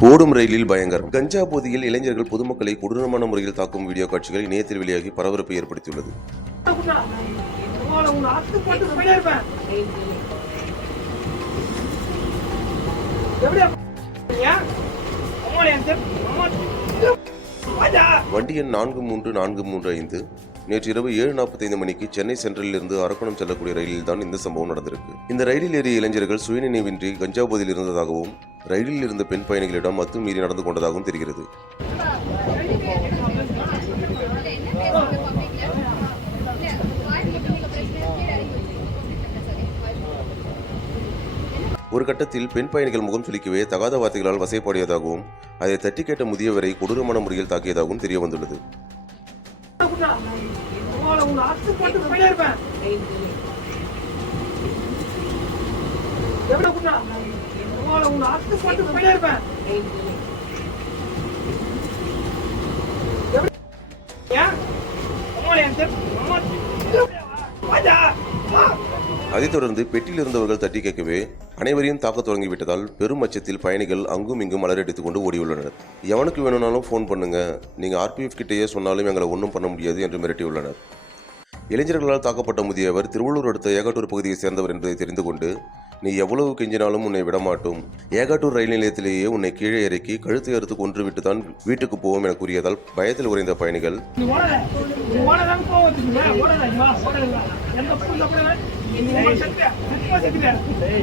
போடும் ரயிலில் பயங்கரம். கஞ்சா பகுதியில் இளைஞர்கள் பொதுமக்களை கொடூரமான முறையில் தாக்கும் வீடியோ காட்சிகள் இணையத்தில் வெளியாகி பரபரப்பை ஏற்படுத்தியுள்ளது. வண்டி எண் நான்கு மூன்று நான்கு மூன்று ஐந்து. நேற்று இரவு ஏழு நாற்பத்தைந்து மணிக்கு சென்னை சென்ட்ரலில் இருந்து அரக்கோணம் செல்லக்கூடிய ரயிலில் தான் இந்த சம்பவம் நடந்திருக்கு. இந்த ரயிலில் ஏறிய இளைஞர்கள் சுயநினைவின்றி கஞ்சா போதையில் இருந்ததாகவும் ரயிலில் இருந்த பெண் பயணிகளிடம் அத்துமீறி நடந்து கொண்டதாகவும் தெரிகிறது. ஒரு கட்டத்தில் பெண் பயணிகள் முகம் சுளிக்கவே தகாத வார்த்தைகளால் வசைப்பாடியதாகவும் அதை தட்டி கேட்ட முதியவரை கொடூரமான முறையில் தாக்கியதாகவும் தெரிய வந்துள்ளது போல உங்க அத்து போட்டு போயிட்டே இருப்பேன் எப்படியா குண்டா? போல உங்க அத்து போட்டு போயிட்டே இருப்பேன் அதைத் தொடர்ந்து பெட்டியில் இருந்தவர்கள் தட்டி கேட்கவே அனைவரையும் தாக்க தொடங்கிவிட்டதால் பெரும் அச்சத்தில் பயணிகள் அங்கும் இங்கும் அலரடித்துக் கொண்டு ஓடியுள்ளனர். எவனுக்கு வேணும்னாலும் ஃபோன் பண்ணுங்க. நீங்க ஆர்பிஎஃப் கிட்டேயே சொன்னாலும் எங்களை ஒன்றும் பண்ண முடியாது என்று மிரட்டியுள்ளனர். இளைஞர்களால் தாக்கப்பட்ட முதியவர் திருவள்ளூர் அடுத்த ஏகாட்டூர் பகுதியை சேர்ந்தவர் என்பதை தெரிந்து கொண்டு நீ எவ்வளவு கெஞ்சினாலும் உன்னை விடமாட்டோம் ஏகாட்டூர் ரயில் நிலையத்திலேயே உன்னை கீழே இறக்கி கழுத்தை அறுத்து கொன்றுவிட்டு தான் வீட்டுக்கு போவோம் என கூறியதால் பயத்தில் உறைந்த பயணிகள்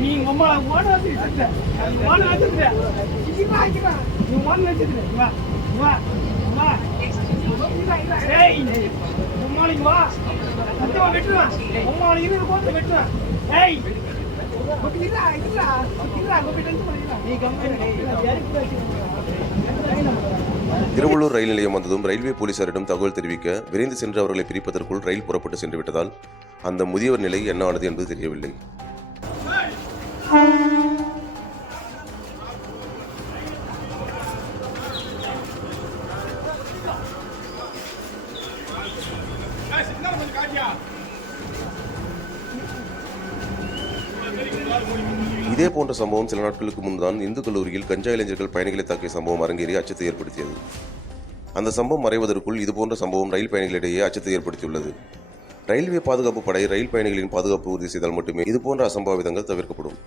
நீ சத்தியமா வெட்டுவேன். உம்மால இருபது கோட்டை வெட்டுவேன். ஏய். திருவள்ளூர் ரயில் நிலையம் வந்ததும் ரயில்வே போலீசாரிடம் தகவல் தெரிவிக்க விரைந்து சென்று அவர்களை பிரிப்பதற்குள் ரயில் புறப்பட்டு சென்று விட்டதால் அந்த முதியவர் நிலை என்ன ஆனது என்பது தெரியவில்லை இதே போன்ற சம்பவம் சில நாட்களுக்கு முன்தான் இந்து கல்லூரியில் கஞ்சா இளைஞர்கள் பயணிகளை தாக்கிய சம்பவம் அரங்கேறி அச்சத்தை ஏற்படுத்தியது. அந்த சம்பவம் மறைவதற்குள் இதுபோன்ற சம்பவம் ரயில் பயணிகளிடையே அச்சத்தை ஏற்படுத்தியுள்ளது. ரயில்வே பாதுகாப்பு படை ரயில் பயணிகளின் பாதுகாப்பு உறுதி செய்தால் மட்டுமே இதுபோன்ற அசம்பாவிதங்கள் தவிர்க்கப்படும்.